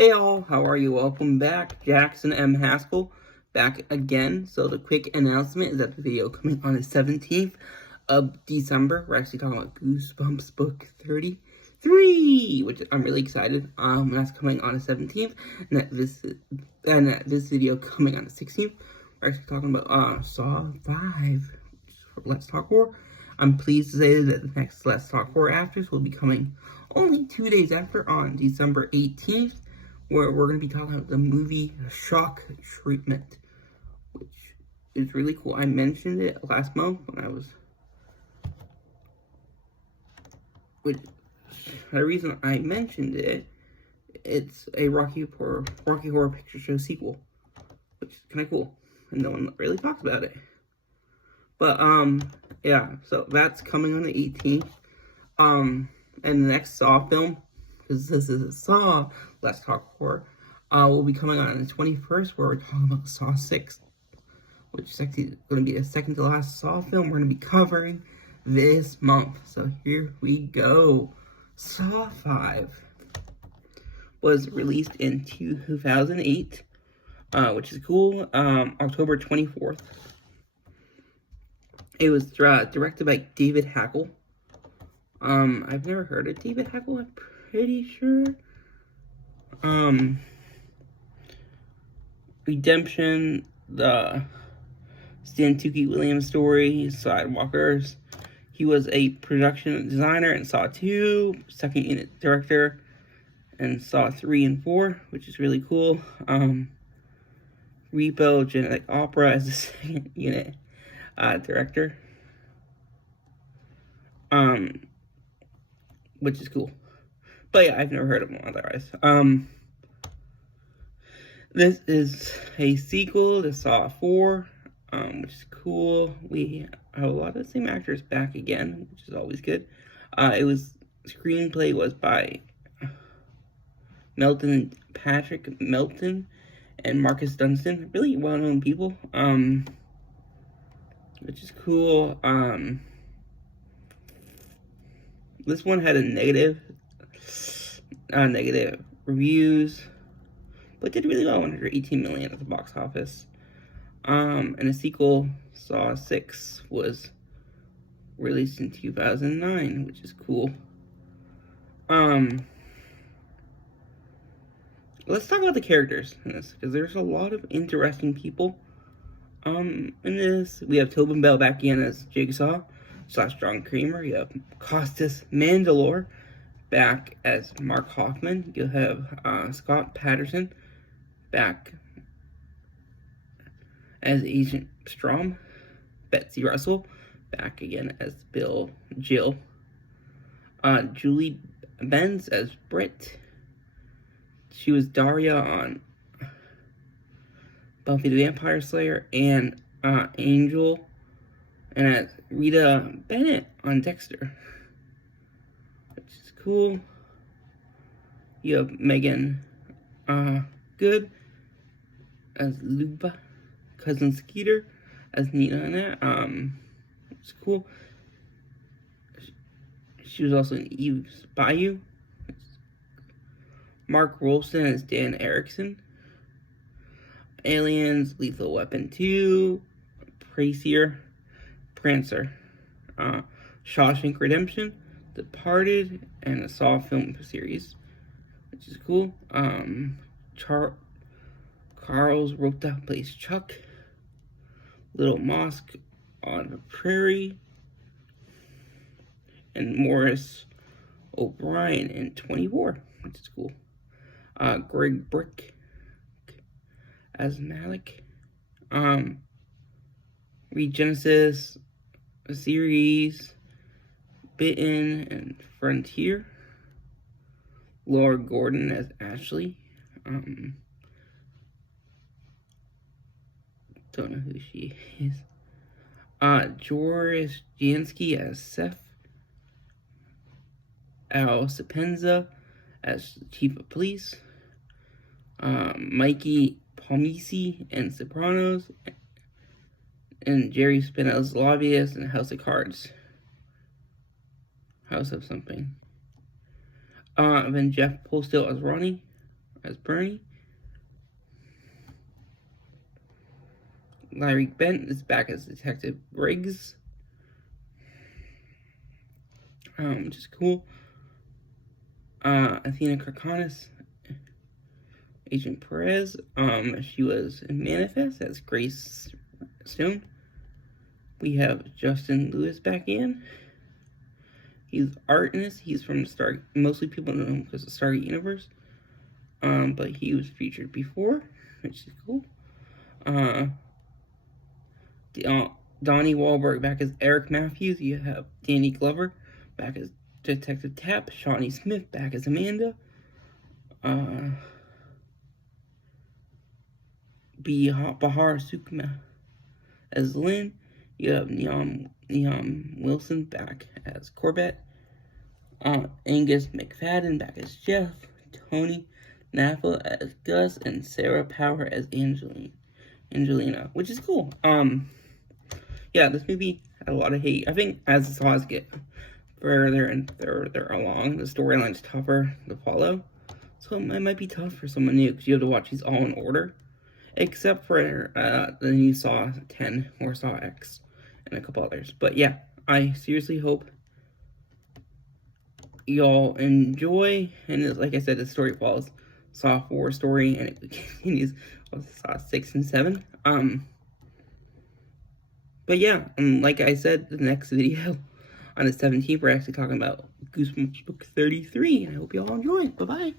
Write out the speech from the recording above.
Hey all, how are you? Welcome back. Jackson M. Haskell back again. So the quick announcement is that the video coming on the 17th of December. We're actually talking about Goosebumps Book 33, which I'm really excited. That's coming on the 17th, and this video coming on the 16th. We're actually talking about Saw 5. Let's Talk Horror. I'm pleased to say that the next Let's Talk Horror Afters will be coming only 2 days after, on December 18th, where we're going to be talking about the movie Shock Treatment, which is really cool. I mentioned it last month when I was... the reason I mentioned it, it's a Rocky Horror Picture Show sequel, which is kind of cool, and no one really talks about it. But, yeah, so that's coming on the 18th. And the next Saw film, because this is a Saw Let's Talk Horror, will be coming on the 21st, where we're talking about Saw 6, which is actually going to be the second to last Saw film we're going to be covering this month. So here we go. Saw 5 was released in 2008, which is cool, October 24th. It was directed by David Hackle. I've never heard of David Hackle, I'm pretty sure. Redemption, the Stan Tukey Williams story, Sidewalkers. He was a production designer in Saw 2, second unit director in Saw 3 and 4, which is really cool. Repo Genetic Opera as the second unit director. Which is cool. But yeah, I've never heard of him otherwise. This is a sequel to Saw 4, which is cool. We have a lot of the same actors back again, which is always good. Screenplay was by Patrick Melton and Marcus Dunstan, really well-known people, which is cool. This one had negative reviews, but did really well, 118 million at the box office. And the sequel, Saw 6, was released in 2009, which is cool. Let's talk about the characters in this, because there's a lot of interesting people. In this, we have Tobin Bell back again as Jigsaw / John Kramer. You have Costas Mandylor back as Mark Hoffman. You'll have Scott Patterson back as Agent Strom. Betsy Russell back again as Jill. Julie Benz as Britt. She was Daria on Buffy the Vampire Slayer, and Angel, and as Rita Bennett on Dexter, which is cool. You have Megan Good as Luba, Cousin Skeeter as Nina in that, it's cool. She was also in Eve's Bayou. Mark Rolston as Dan Erickson. Aliens, Lethal Weapon 2, Prancer, Shawshank Redemption, Departed, and the Saw film series, which is cool. Charles Rota plays Chuck. Little Mosque on the Prairie, and Morris O'Brien in 24, which is cool. Greg Brick as Malik. Regenesis series, Bitten and Frontier. Laura Gordon as Ashley. Don't know who she is. Joris Jansky as Seth. Al Sapenza as Chief of Police. Mikey Palmisi in Sopranos, and Jerry Spinell's Lobbyist in House of Cards. House of something. Then Jeff Polstill as Ronnie. as Bernie. Larry Bent is back as Detective Briggs, which is cool. Athena Karkanis, Agent Perez, she was in Manifest as Grace Stone. We have Justin Lewis back in. He's Artemis. He's from the Stargate. Mostly people know him because of the Stargate universe. But he was featured before, which is cool. Donnie Wahlberg back as Eric Matthews. You have Danny Glover back as Detective Tapp. Shawnee Smith back as Amanda. Bahar Sukma as Lynn. You have Neon Wilson back as Corbett. Angus McFadden back as Jeff. Tony Napa as Gus, and Sarah Power as Angelina, which is cool. Yeah, this movie had a lot of hate. I think as the saws get further and further along, the storyline's tougher to follow. So it might be tough for someone new because you have to watch these all in order. Except for the new Saw 10 or Saw X and a couple others. But yeah, I seriously hope y'all enjoy. And like I said, the story follows Saw 4 story and it continues with Saw 6 and 7. But yeah, like I said, the next video on the 17th, we're actually talking about Goosebumps Book 33. And I hope y'all enjoy. Bye-bye.